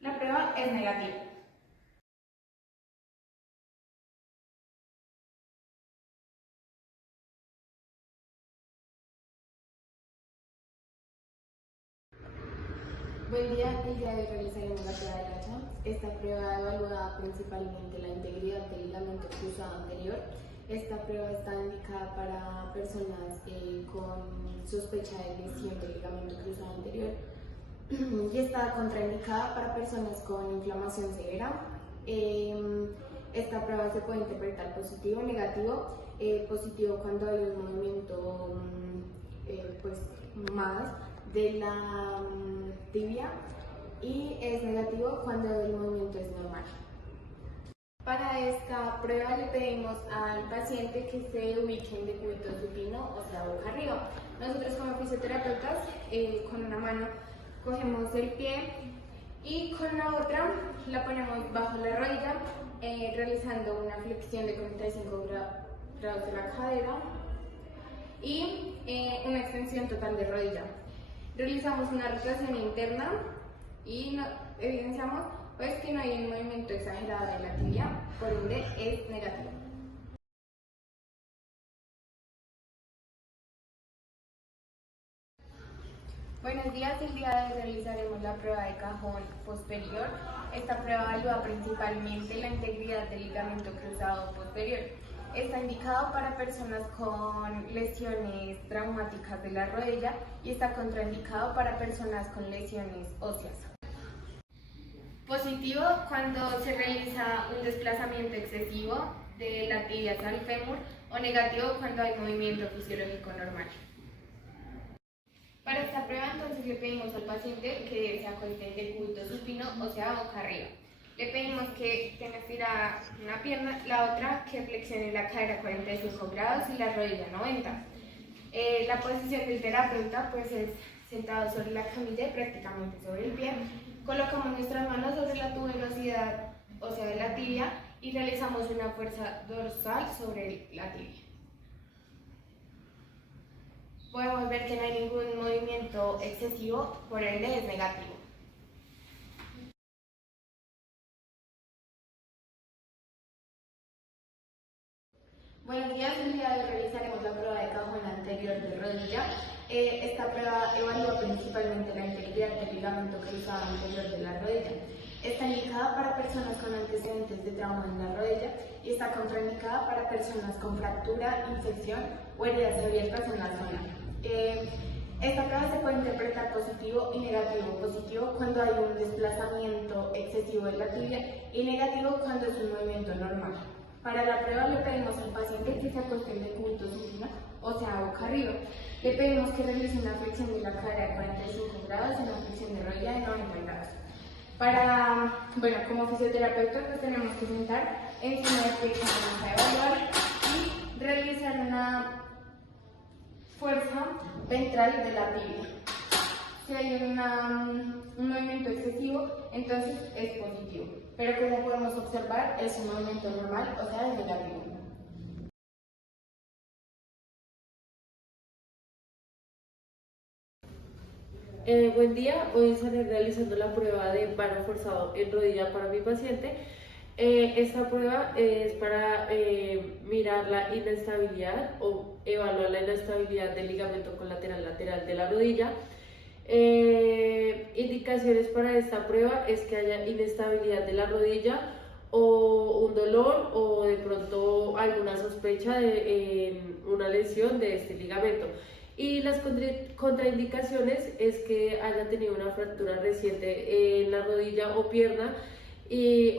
La prueba es negativa. Buen día, el día de hoy realizaremos la prueba de Lacha. Esta prueba evalúa principalmente la integridad del ligamento cruzado anterior. Esta prueba está indicada para personas con sospecha de lesión del ligamento cruzado anterior y está contraindicada para personas con inflamación severa. Esta prueba se puede interpretar positivo o negativo. Positivo cuando hay un movimiento más de la tibia, y es negativo cuando el movimiento es normal. Para esta prueba le pedimos al paciente que se ubique en decúbito supino, o sea, boca arriba. Nosotros como fisioterapeutas, con una mano cogemos el pie y con la otra la ponemos bajo la rodilla, realizando una flexión de 45 grados de la cadera y una extensión total de rodilla. Realizamos una rotación interna y evidenciamos pues que no hay un movimiento exagerado de la tibia, por ende es negativo. Buenos días, el día de hoy realizaremos la prueba de cajón posterior. Esta prueba evalúa principalmente la integridad del ligamento cruzado posterior. Está indicado para personas con lesiones traumáticas de la rodilla y está contraindicado para personas con lesiones óseas. Positivo cuando se realiza un desplazamiento excesivo de la tibia hacia el fémur, o negativo cuando hay movimiento fisiológico normal. Para esta prueba entonces le pedimos al paciente que se acueste en decúbito supino, o sea, boca arriba. Le pedimos que tenga estirada una pierna, la otra que flexione la cadera 45 grados y la rodilla 90. La posición del terapeuta pues es sentado sobre la camilla y prácticamente sobre el pie. Colocamos nuestras manos sobre la tuberosidad, o sea, de la tibia, y realizamos una fuerza dorsal sobre la tibia. Podemos ver que no hay ningún movimiento excesivo, por ende es negativo. Buenos días, el día de hoy realizaremos la prueba de cajón anterior de rodilla. Esta prueba evalúa principalmente la integridad del ligamento cruzado anterior de la rodilla. Está indicada para personas con antecedentes de trauma en la rodilla y está contraindicada para personas con fractura, infección o heridas abiertas en la zona. Esta prueba se puede interpretar positivo y negativo. Positivo cuando hay un desplazamiento excesivo de la tibia y negativo cuando es un movimiento normal. Para la prueba le pedimos al paciente que se acueste en decúbito supino, o sea, boca arriba. Le pedimos que realice una flexión de la cadera de 45 grados y una flexión de rodilla de 90 grados. Como fisioterapeutas nos tenemos que sentar encima del pie que vamos a evaluar y realizar una fuerza ventral de la tibia. Si hay un movimiento excesivo, entonces es positivo. Pero como podemos observar, es un movimiento normal, o sea, es negativo. Buen día, hoy estaré realizando la prueba de paro forzado en rodilla para mi paciente. Esta prueba es para mirar la inestabilidad o evaluar la inestabilidad del ligamento colateral lateral de la rodilla. Indicaciones para esta prueba es que haya inestabilidad de la rodilla o un dolor o de pronto alguna sospecha de una lesión de este ligamento. Y las contraindicaciones es que haya tenido una fractura reciente en la rodilla o pierna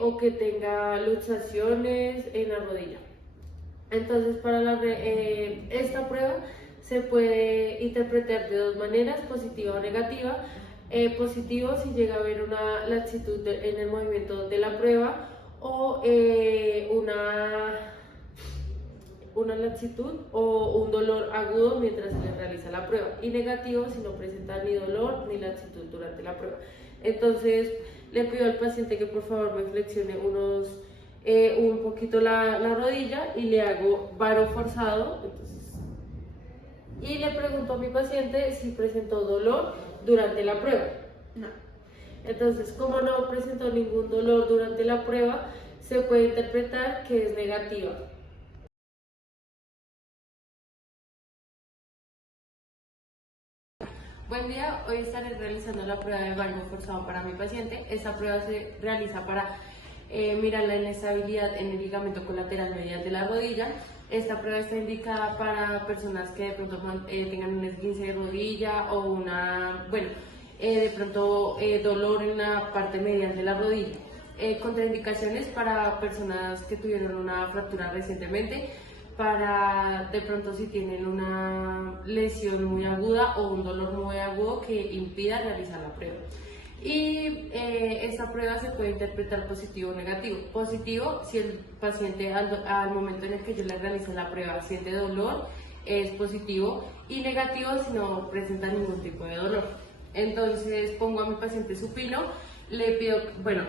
o que tenga luxaciones en la rodilla. Entonces, para esta prueba se puede interpretar de dos maneras, positiva o negativa. Positivo si llega a haber una laxitud en el movimiento de la prueba o una laxitud o un dolor agudo mientras se le realiza la prueba, y negativo si no presenta ni dolor ni laxitud durante la prueba. Entonces le pido al paciente que por favor me flexione un poquito la rodilla y le hago varo forzado. Y le pregunto a mi paciente si presentó dolor durante la prueba. No. Entonces, como no presentó ningún dolor durante la prueba, se puede interpretar que es negativa. Buen día, hoy estaré realizando la prueba de valgo forzado para mi paciente. Esta prueba se realiza para mirar la inestabilidad en el ligamento colateral medial de la rodilla. Esta prueba está indicada para personas que de pronto tengan un esguince de rodilla o de pronto dolor en la parte medial de la rodilla. Contraindicaciones para personas que tuvieron una fractura recientemente, para de pronto si tienen una lesión muy aguda o un dolor muy agudo que impida realizar la prueba. Y esta prueba se puede interpretar positivo o negativo. Positivo, si el paciente al momento en el que yo le realizo la prueba siente dolor, es positivo, y negativo si no presenta ningún tipo de dolor. Entonces pongo a mi paciente supino, le pido,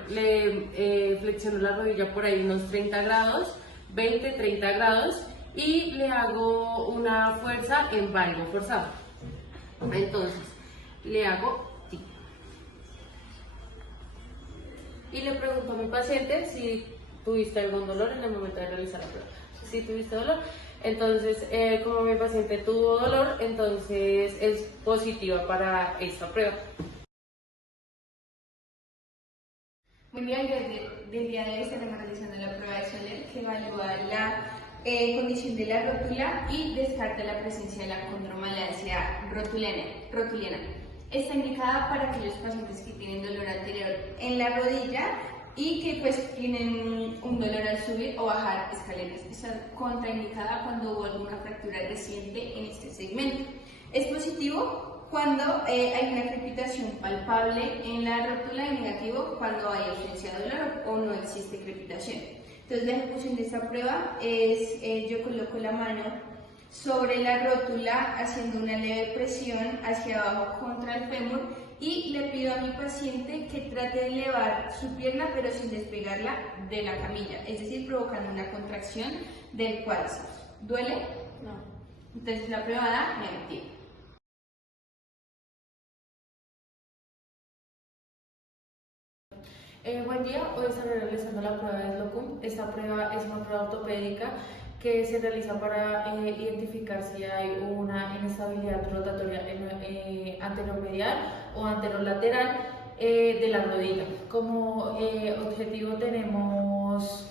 le flexiono la rodilla por ahí unos 30 grados, 20, 30 grados, y le hago una fuerza en valgo forzado. Entonces le hago así. Y le pregunto a mi paciente si tuviste algún dolor en el momento de realizar la prueba. Si tuviste dolor, entonces como mi paciente tuvo dolor, entonces es positiva para esta prueba. Muy bien, del día de hoy estaremos realizando la prueba de Soler, que evalúa la condición de la rótula y descarta la presencia de la condromalacia rotuliana. Está indicada para aquellos pacientes que tienen dolor anterior en la rodilla y que pues tienen un dolor al subir o bajar escaleras. Está contraindicada cuando hubo alguna fractura reciente en este segmento. Es positivo cuando hay una crepitación palpable en la rótula y negativo cuando hay ausencia de dolor o no existe crepitación. Entonces la ejecución de esta prueba es, yo coloco la mano sobre la rótula haciendo una leve presión hacia abajo contra el fémur y le pido a mi paciente que trate de elevar su pierna pero sin despegarla de la camilla, es decir, provocando una contracción del cuádriceps. ¿Duele? No. Entonces la prueba da negativa. Buen día, hoy estaré realizando la prueba de SLOCUM. Esta prueba es una prueba ortopédica que se realiza para identificar si hay una inestabilidad rotatoria anteromedial o anterolateral de la rodilla. Como objetivo tenemos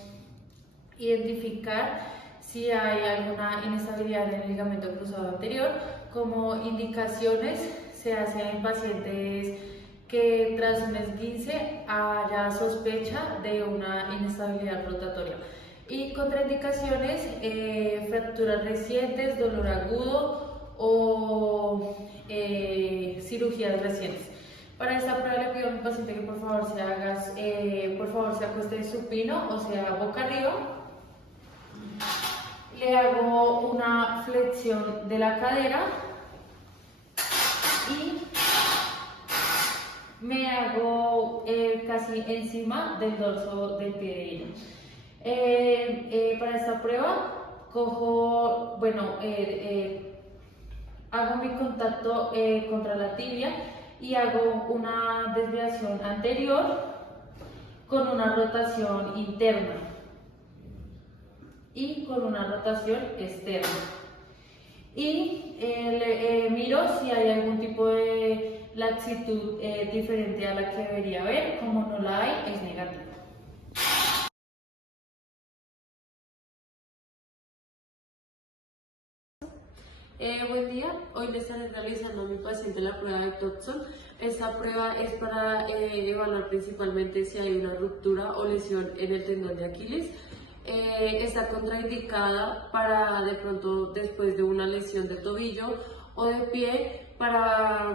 identificar si hay alguna inestabilidad en el ligamento cruzado anterior. Como indicaciones se hace en pacientes que tras un esguince haya sospecha de una inestabilidad rotatoria. Y contraindicaciones, fracturas recientes, dolor agudo o cirugías recientes. Para esta prueba le pido a mi paciente que por favor se acueste en supino, o sea, boca arriba. Le hago una flexión de la cadera y me hago casi encima del dorso del pie de ella. Para esta prueba cojo, hago mi contacto contra la tibia y hago una desviación anterior con una rotación interna y con una rotación externa. Y miro si hay algún tipo de laxitud diferente a la que debería haber. Como no la hay, es negativo. Buen día, hoy le estaré realizando a mi paciente la prueba de Topson. Esta prueba es para evaluar principalmente si hay una ruptura o lesión en el tendón de Aquiles. Está contraindicada para de pronto después de una lesión de tobillo o de pie, para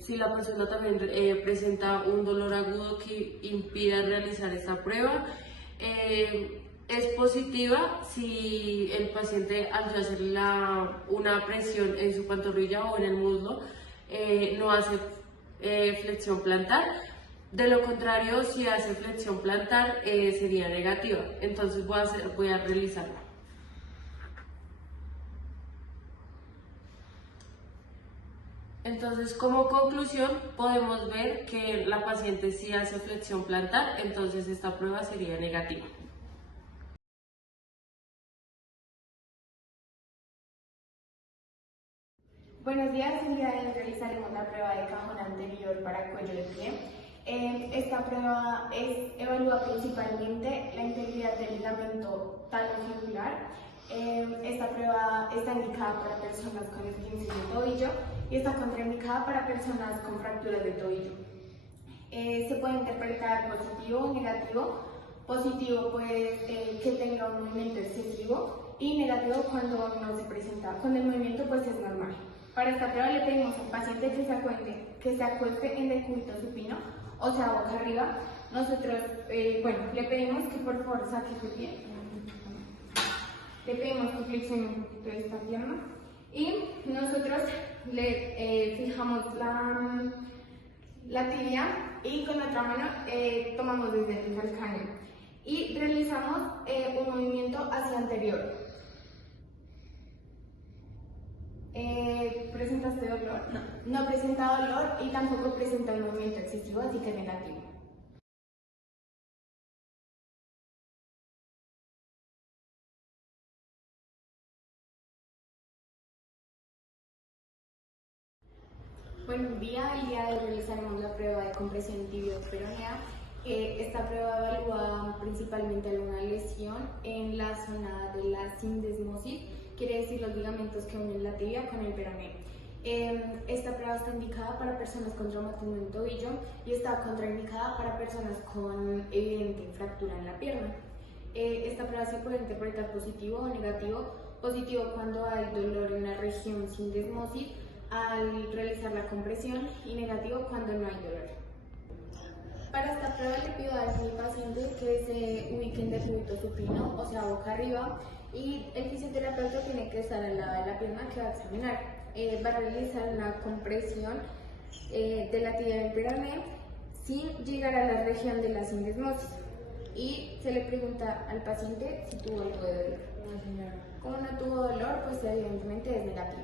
si la persona también presenta un dolor agudo que impida realizar esta prueba. Es positiva si el paciente al hacer una presión en su pantorrilla o en el muslo no hace flexión plantar. De lo contrario, si hace flexión plantar sería negativa. Entonces voy a realizarla. Entonces, como conclusión, podemos ver que la paciente sí hace flexión plantar, entonces esta prueba sería negativa. Buenos días, el día de hoy realizaremos la prueba de cajón anterior para cuello de pie. Esta prueba evalúa principalmente la integridad del ligamento talofibular. Esta prueba está indicada para personas con esguince de tobillo y está contraindicada para personas con fracturas de tobillo. Se puede interpretar positivo o negativo. Positivo pues que tenga un movimiento excesivo y negativo cuando no se presenta, cuando el movimiento pues es normal. Para esta prueba le pedimos al paciente que se acueste en decúbito supino, o sea, boca arriba. Nosotros, le pedimos que por favor saque su pie. Le pedimos que flexione un poquito esta pierna. Y nosotros le fijamos la tibia y con la otra mano tomamos desde el calcáneo y realizamos un movimiento hacia anterior. ¿Presentaste dolor? No. No presenta dolor y tampoco presenta un movimiento excesivo, así que negativo. Buen día, el día de hoy realizaremos la prueba de compresión tibio-peronea. Esta prueba evalúa principalmente alguna lesión en la zona de la sindesmosis, quiere decir los ligamentos que unen la tibia con el peroneo. Esta prueba está indicada para personas con traumatismo en tobillo y está contraindicada para personas con evidente fractura en la pierna. Esta prueba se puede interpretar positivo o negativo. Positivo cuando hay dolor en la región sindesmosis al realizar la compresión y negativo cuando no hay dolor. Para esta prueba le pido a mi paciente que se ubique en decúbito supino, o sea boca arriba, y el fisioterapeuta tiene que estar al lado de la pierna que va a examinar. Va a realizar la compresión de la tibia del peroneo sin llegar a la región de la sindesmosis. Y se le pregunta al paciente si tuvo algo de dolor. No, señora. Como no tuvo dolor, pues evidentemente es negativo.